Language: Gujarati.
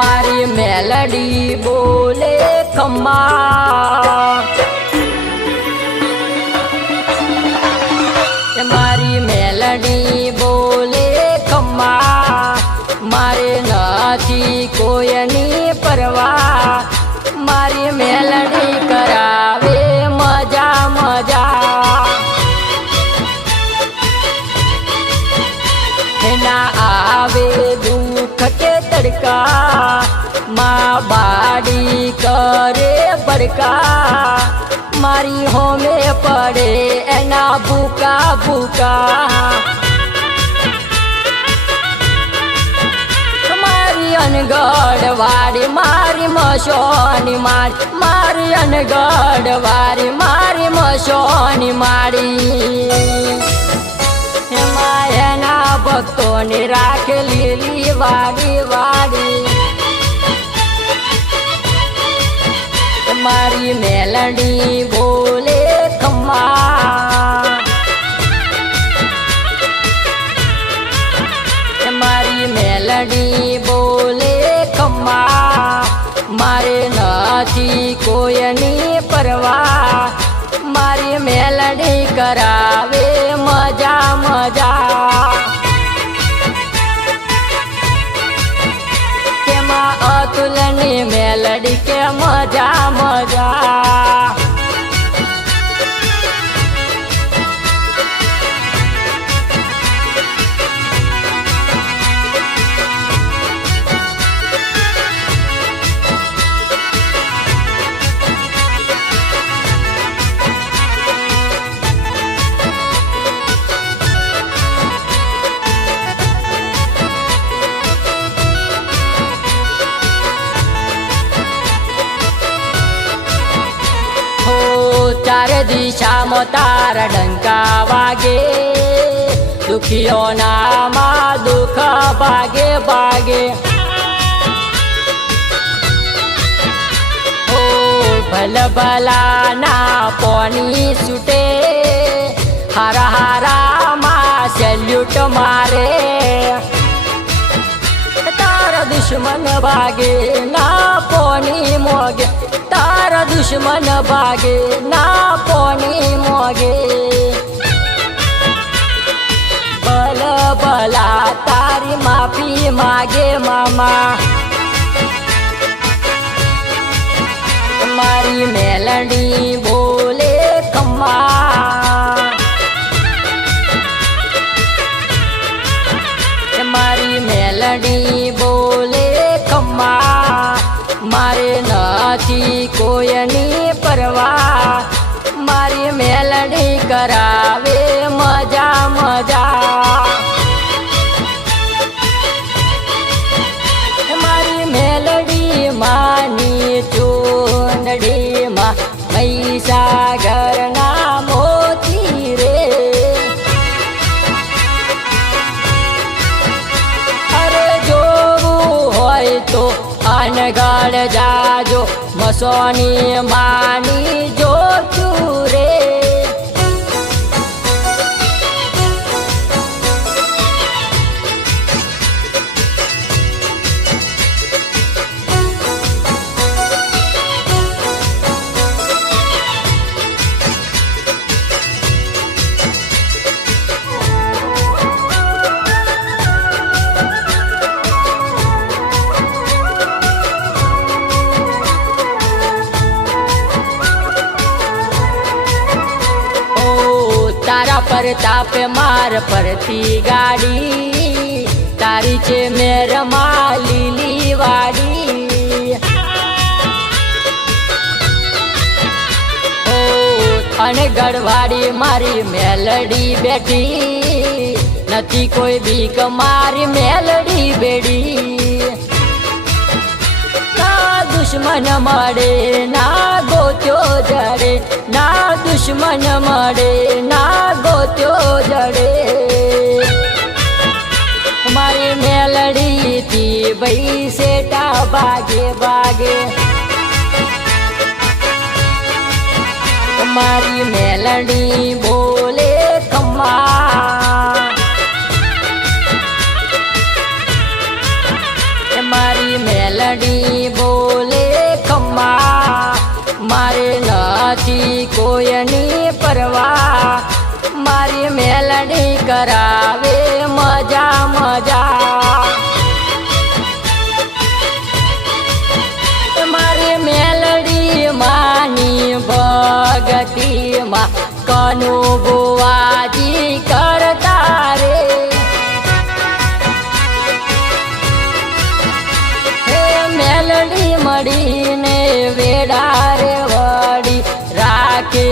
મારી મેલડી બોલે ખમ્મા, મારી મેલડી બોલે ખમ્મા, મારે નથી કોઈની પરવા, મારી મેલડી કરાવે મજા મજા. ના આવે દુઃખ કે તડકા, માં બાડી કરે બડકા, મારી હોમે પડે એના ભૂકા ભૂકા. મારી અનગઢ વાળી મારી મશોની મારી, મારી અનગઢ વાળી મારી મશોની મારી. એમાં એના ભક્તોને રાખે લીલી વાડી વાડી. મારી મેલડી બોલે ખમ્મા, મારી મેલડી બોલે ખમ્મા, મારે નથી કોઈની પરવા, મારી મેલડી કરાવે મજા મજા. કેમાં અતુલની મેલડી કે મજા મજા. ચાર દિશામાં તારા ડંકા વાગે, દુખીઓના માં દુઃખ ભાગે ભાગે. ઓ ભલ ભલાના પોની છૂટે, હારા હારા માં સેલ્યુટ મારે. તારા દુશ્મન ભાગે ના પોની મોગે, તારા દુશ્મન ભાગે ના પોની મોગે. ભલ ભલા તારી માફી માગે મામા. મારી મેલડી બોલે ખમ્મા, મારી મેલડી બોલે ખમ્મા, મારે નથી કોઈની પરવા, મારી મેલડી કરાવે મજા મજા. મારી મેલડી માની ચૂંદડીમાં મહીસાગરના મોતી રે. અરે જોવું હોય તો અનગઢ જાજો, મસોની માની જોતું રે. તારા પ્રતાપે માર પરથી ગાડી, તારી છે મેરમાં લીલી વાડી. ઓ અનગઢ વાળી મારી મેલડી બેઠી, નથી કોઈ બીક મારી મેલડી બેડી. ના દુશ્મન મળે ના ગોત્યો જડે, ના દુશ્મન મળે ના ગોત્યો જડે. મારી મેલડી થી ભાઈ સેટા ભાગે ભાગે. મારી મેલડી બોલે ખમ્મા, મારી મેલડી કરાવે મજા મજા મારી મેલડી માની ભગતીમાં કનુ બુવાજી કરતા રે હે મેલડી મળીને વેડા રે વડી રાખે